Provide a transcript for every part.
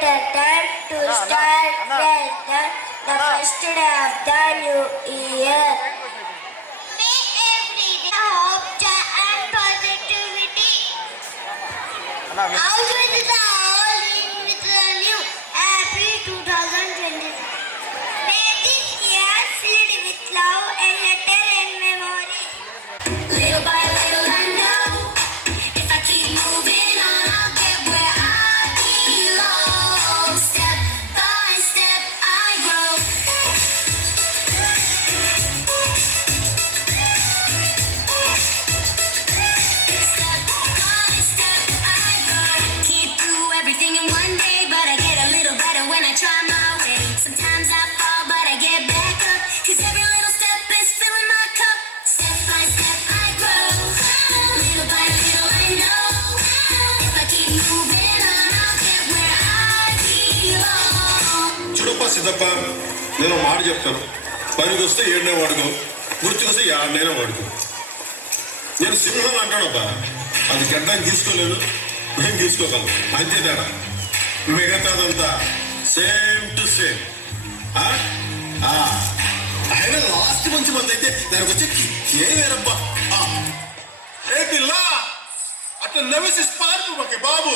Time to start welcome the first day of the new year. May every day hope, joy and positivity. Out with the all, in with the new. Happy 2020. May this year filled with love and letter and memory. Little by little I know if I keep moving on I'll get where I belong. Step by step I grow. Step by step I grow. Can't do everything in one day, but I get a little better when I try my way. Sometimes I fall, but I get back up, 'cause every little step is filling my cup. Step by step I grow. Little by little I know if I keep moving on I'll get where I belong. చూడప్ప Siddappa, నేను మాట చెప్తాను. పనికి వస్తే ఏడనే వాడుకో, గుర్తుకొస్తే ఏడనైనా వాడుకో. నేను సింహం అంటానబ్బా, అది గడ్డానికి తీసుకోలేదు, నేను తీసుకోగలను, అంతే తేడా. మిగతాదంతా సేమ్ టు సేమ్. ఆయన లాస్ట్ మంచి మంది అయితే దానికి వచ్చే ఏ వేరబ్బా. ఏ పిల్ల అట్లా నవ్వేసి పార్కు మాకే బాబు.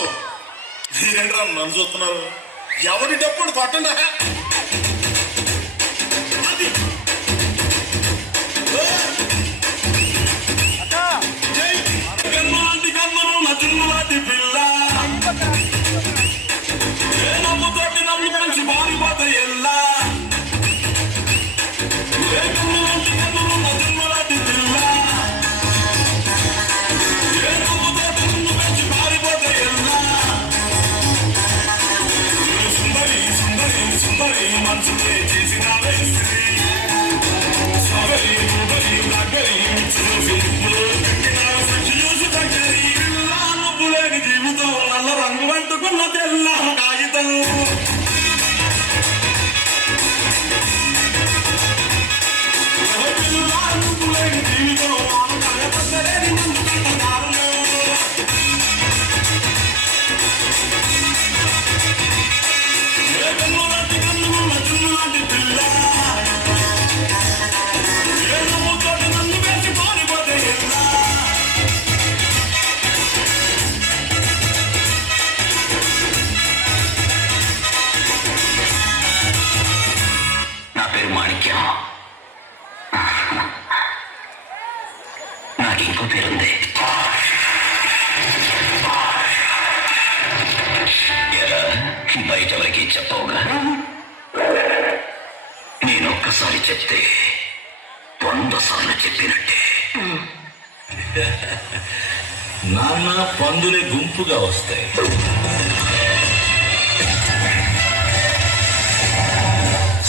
మీరేంట్రా నన్ను చూస్తున్నారు? ఎవరి డప్పుడు కొట్టండి. అది గన్నులాంటి గన్నులు నా చున్నులాంటి పిల్ల, ఏ నమ్ముతోటి నమ్మి కలిసి మారిపోతే ఎల్లా. ఏ గన్నులాంటి గన్నులు నా చున్నులాంటి పిల్ల, ఏ నమ్ముతోటి నమ్మి కలిసి మారిపోతే ఎల్లా. సుందరి సుందరి సుందరి మనసునే చేసిన వేసి సగరి ముబరి నగరి చూసిప్పుడు కట్టిన సూసు దగ్గరి పిల్ల. నువ్వు లేని జీవితం నల్ల రంగు అంటుకున్న తెల్ల కాగితం. పిల్ల నువ్వు లేని జీవితం కలపలేని ముందు కారణం. ఏ కన్నులాంటి కన్నులు నా చున్నులాంటి పిల్ల, ఏ నమ్ముతోటి నన్ను వేసి పారిపోతే ఎల్లా. నా పేరు మాణిక్యం. నాకు ఇంకో పేరుంది. ఎలా బయట ఎవరికి చెప్పవుగా? నేను ఒక్కసారి చెప్తే 100 సార్లు చెప్పినట్టే. నాన్న పందులే గుంపుగా వస్తాయి,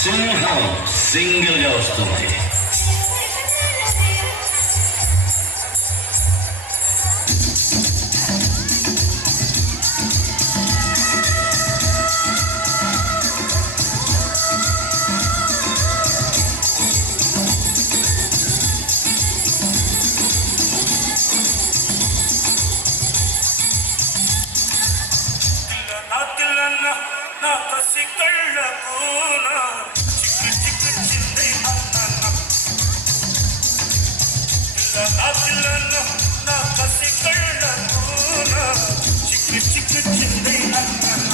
సింహం సింగిల్ గా వస్తుంది. నా కసి కళ్ళకున చిక్కు చిక్కు చింది అన్న. నా కసి కళ్ళకున చిక్కు చిక్కు చింది అన్న.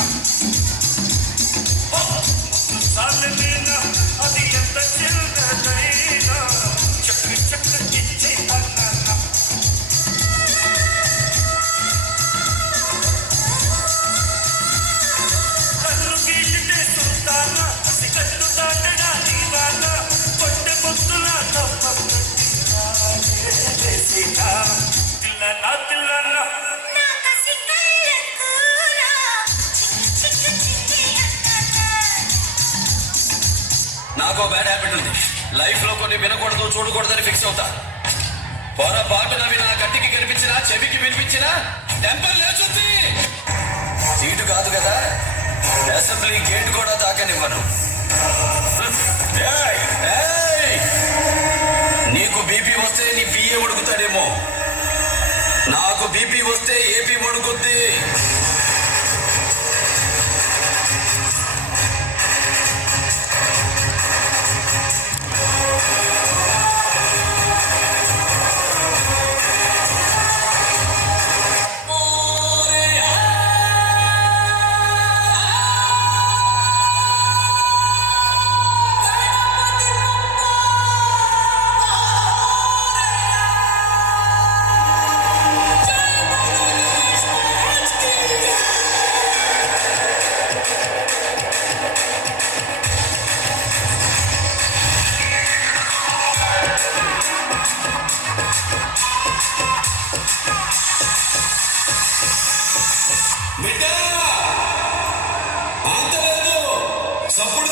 ముద్దు సాలైనా అది ఎంత చిన్నదైనా చక్కు చక్కు ఇచ్చి అన్న. నాకు బ్యాడ్ హ్యాబిట్ ఉంది. లైఫ్ లో కొన్ని వినకూడదు చూడకూడదని ఫిక్స్ అవుతా. పొరపాటున నా కంటికి కనిపించినా చెవికి వినిపించినా టెంపర్ లేచుంది. సీటు కాదు కదా, అసెంబ్లీ గేట్ కూడా తాకనివ్వను. నీకు బీపీ వస్తే నీ పిఏ ఉడుకుతాడేమో, నాకు బీపీ వస్తే ఏపీ ఉడుకుద్ది. సప్పుడు